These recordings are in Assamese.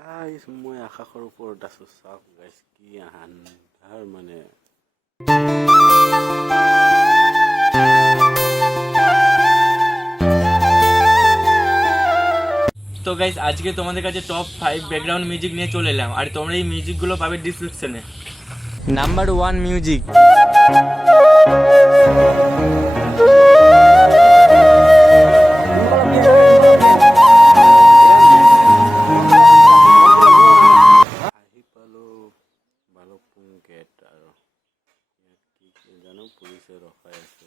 গাইছ মই আকাশৰ ওপৰত আছো চাওক গাইছ কি আন্ধাৰ মানে তো গাইস আজকে তোমাদের কাছে টপ 5 ব্যাকগ্রাউন্ড মিউজিক নিয়ে চলে এলাম আর তোমরা এই মিউজিকগুলো পাবে ডেসক্রিপশনে। Number 1 music. আহি পালো ভালুকপুং গেট আৰু ইয়াত কি জানো পুলিচে ৰখাই আছে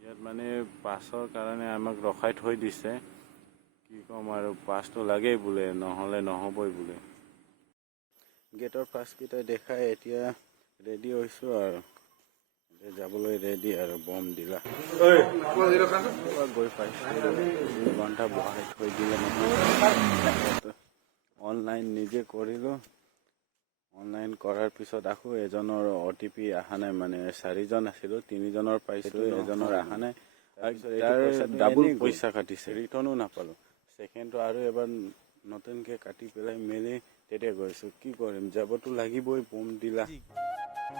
ইয়াত মানে পাছৰ কাৰণে আমাক ৰখাই থৈ দিছে কি ক'ম আৰু পাছটো লাগেই বোলে নহ'লে নহ'বই বোলে গেটৰ পাছকেইটা দেখাই এতিয়া ৰেডি হৈছোঁ আৰু এতিয়া যাবলৈ ৰেডি আৰু বম দিলা গৈ পাইছোঁ 2 ঘণ্টা বহাই থৈ দিলে নহয় অনলাইন নিজে কৰিলোঁ অনলাইন কৰাৰ পিছত আকৌ এজনৰ OTP অহা নাই মানে 4জন আছিলোঁ 3জনৰ পাইছোঁ এজনৰ অহা নাই তাৰ ডাবল পইচা কাটিছে ৰিটাৰ্ণো নাপালোঁ সেকেণ্ডটো আৰু এবাৰ নতুনকৈ কাটি পেলাই মেলি তেতিয়া গৈছোঁ কি কৰিম যাবতো লাগিবই বম দিলা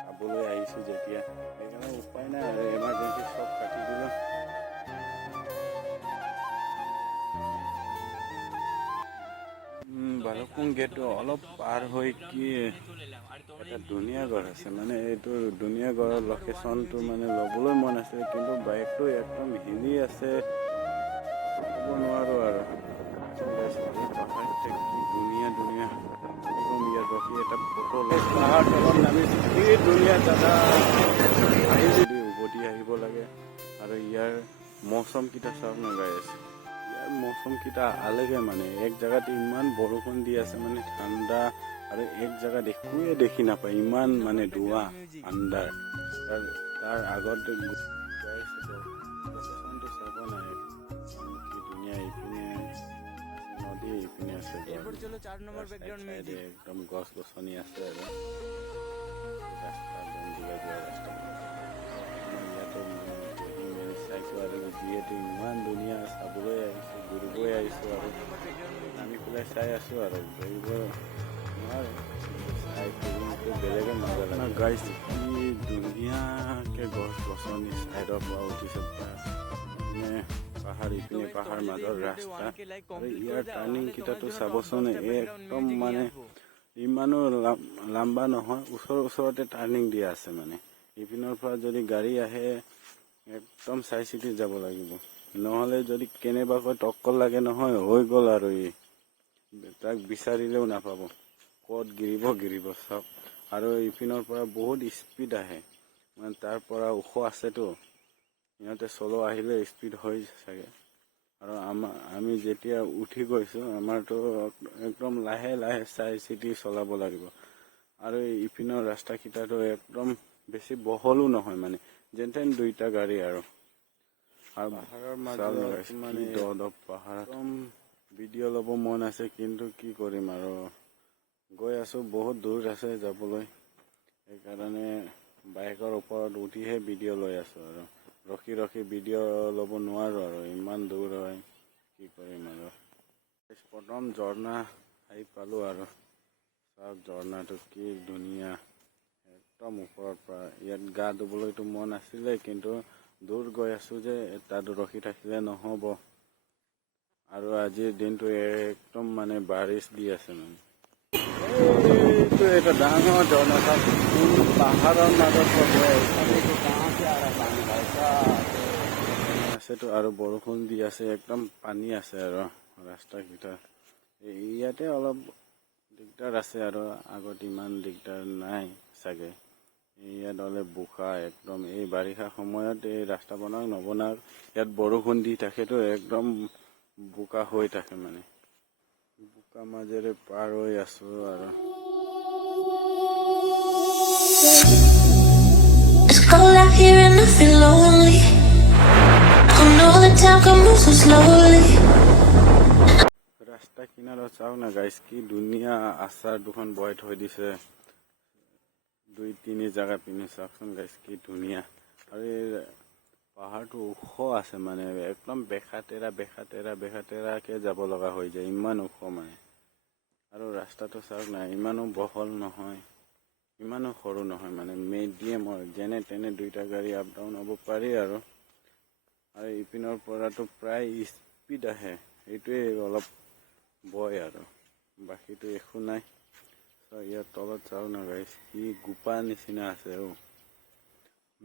খাবলৈ আহিছোঁ যেতিয়া সেইকাৰণে উপায় নাই আৰু এমাৰ্জেঞ্চি চব কাটি দিলোঁ ভালুকপুং গেটটো অলপ পাৰ হৈ কি এটা ধুনীয়া ঘৰ আছে মানে এইটো ধুনীয়া ঘৰৰ লোকেশ্যনটো মানে ল'বলৈ মন আছে কিন্তু বাইকটো একদম হিলি আছে ক'ব নোৱাৰোঁ আৰু পাহাৰতে কি ধুনীয়া ধুনীয়া কি ক'ম ইয়াত ৰখি এটা ফটো লৈ পাহাৰ তলত নামিছোঁ কি ধুনীয়া জাগা আহি যদি উভতি আহিব লাগে আৰু ইয়াৰ মৌচমকেইটা চাওক না গাইছ ইয়াৰ মৌচমকেইটা আলেগে মানে এক জেগাতে ইমান বৰষুণ দি আছে মানে ঠাণ্ডা আৰু এক জেগাত একোৱে দেখি নাপায় ইমান মানে ধোঁৱা আন্ধাৰ তাৰ আগত লোকেশ্যনটো চাব নাই কি ধুনীয়া ইপিনে নদী ইপিনে আছে একদম গছ গছনি আছে আৰু ৰাস্তা বন্ধুলৈ যোৱা ৰাস্তা ইয়াতো মেলি চাইছোঁ আৰু যিহেতু ইমান ধুনীয়া চাবলৈ আহিছোঁ ঘূৰিবই আহিছোঁ আৰু আমি পেলাই চাই আছোঁ আৰু ঘূৰিব নোৱাৰোঁ চাই ফুৰিটো বেলেগে মজা লাগে গাইছ কি ধুনীয়াকৈ গছ গছনি চাইডৰ পৰা উঠিছে মানে পাহাৰ ইপিনে পাহাৰ মাজৰ ৰাস্তা আৰু ইয়াৰ টাৰ্ণিংকেইটাতো চাবচোন একদম মানে ইমানো লাম্বা নহয় ওচৰতে টাৰ্ণিং দিয়া আছে মানে ইপিনৰ পৰা যদি গাড়ী আহে একদম চাই চিতি যাব লাগিব নহ'লে যদি কেনেবাকৈ টক্কৰ লাগে নহয় হৈ গ'ল আৰু তাক বিচাৰিলেও নাপাব ক'ত গিৰিব চাওক আৰু ইপিনৰ পৰা বহুত স্পীড আহে মানে তাৰ পৰা ওখ আছেতো সিহঁতে চলো আহিলে স্পীড হৈ চাগে আৰু আমি যেতিয়া উঠি গৈছোঁ আমাৰতো একদম লাহে লাহে চাই চিতি চলাব লাগিব আৰু ইপিনৰ ৰাস্তাকেইটাতো একদম বেছি বহলো নহয় মানে যেন তেন 2টা গাড়ী আৰু পাহাৰৰ মাজত মানে পাহাৰত ভিডিঅ' ল'ব মন আছে কিন্তু কি কৰিম আৰু গৈ আছোঁ বহুত দূৰ আছে যাবলৈ সেইকাৰণে বাইকৰ ওপৰত উঠিহে ভিডিঅ' লৈ আছোঁ আৰু ৰখি ভিডিঅ' ল'ব নোৱাৰোঁ আৰু ইমান দূৰ হয় কি কৰিম আৰু প্ৰথম ঝৰ্ণা আহি পালোঁ আৰু চাওক ঝৰ্ণাটো কি ধুনীয়া একদম ওপৰৰ পৰা ইয়াত গা ধুবলৈতো মন আছিলে কিন্তু দূৰ গৈ আছোঁ যে তাত ৰখি থাকিলে নহ'ব আৰু আজিৰ দিনটো একদম মানে বাৰিচ দি আছে মানে এইটো এটা ডাঙৰ ঝৰ্ণা পাহাৰৰ মাজত আছেতো আৰু বৰষুণ দি আছে একদম পানী আছে আৰু ৰাস্তাকেইটা ইয়াতে অলপ দিগদাৰ আছে আৰু আগত ইমান দিগদাৰ নাই চাগে ইয়াত হ'লে বোকা একদম এই বাৰিষা সময়ত এই ৰাস্তা নবনাওক ইয়াত বৰষুণ দি থাকেতো একদম বোকা হৈ থাকে মানে বোকা মাজেৰে পাৰ হৈ আছোঁ আৰু ৰাস্তা কিনাৰত চাওক না গাইছ কি ধুনীয়া আচাৰ দুখন বহাই থৈ দিছে 2-3 জেগা পিনে চাওকচোন গাইছ কি ধুনীয়া আৰু এই পাহাৰটো ওখ আছে মানে একদম বেখা তেৰাকৈ যাব লগা হৈ যায় ইমান ওখ মানে ৰাস্তাটো চাওক না, ইমানো বহল নহয় ইমানো সৰু নহয়, মানে মিডিয়ামৰ, যেনে তেনে দুইটা গাড়ী আপ ডাউন হ'ব পাৰি আৰু ইপিনৰ পৰাতো প্ৰায় স্পীড আহে, সেইটোৱে অলপ বয় আৰু বাকীটো একো নাই। ইয়াৰ তলত চাওক না গাইছ, সি গোপা নিচিনা আছে।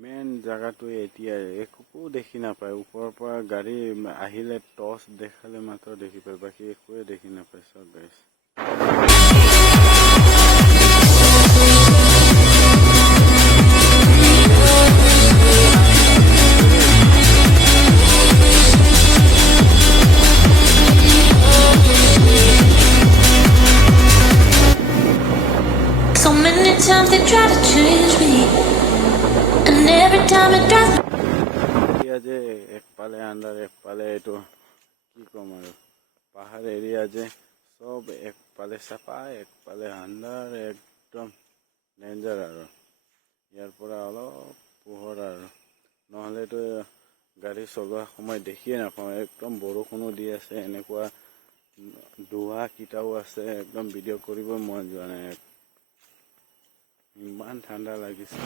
মেইন জেগাটোৱে এতিয়া একো দেখি নাপায়, ওপৰৰ পৰা গাড়ী আহিলে টৰ্চ দেখালে মাত্ৰ দেখি পায়, বাকী একোৱে দেখি নাপায়। চাওক গাইছ, So many times they try to change me, and every time it drives me. Area যে একফালে আন্ধাৰ একফালে এইটো কি ক'ম আৰু, পাহাৰ এৰিয়া যে চব একফালে চাফা একফালে আন্ধাৰ, একদম ডেঞ্জাৰ আৰু ইয়াৰ পৰা অলপ পোহৰ আৰু নহ'লেতো গাড়ী চলোৱা সময় দেখিয়ে নাপাওঁ। একদম বৰষুণো দি আছে, এনেকুৱা ধোঁৱা কিটাও আছে, একদম ভিডিঅ' কৰিব মন যোৱা নাই, ইমান ঠাণ্ডা লাগিছে।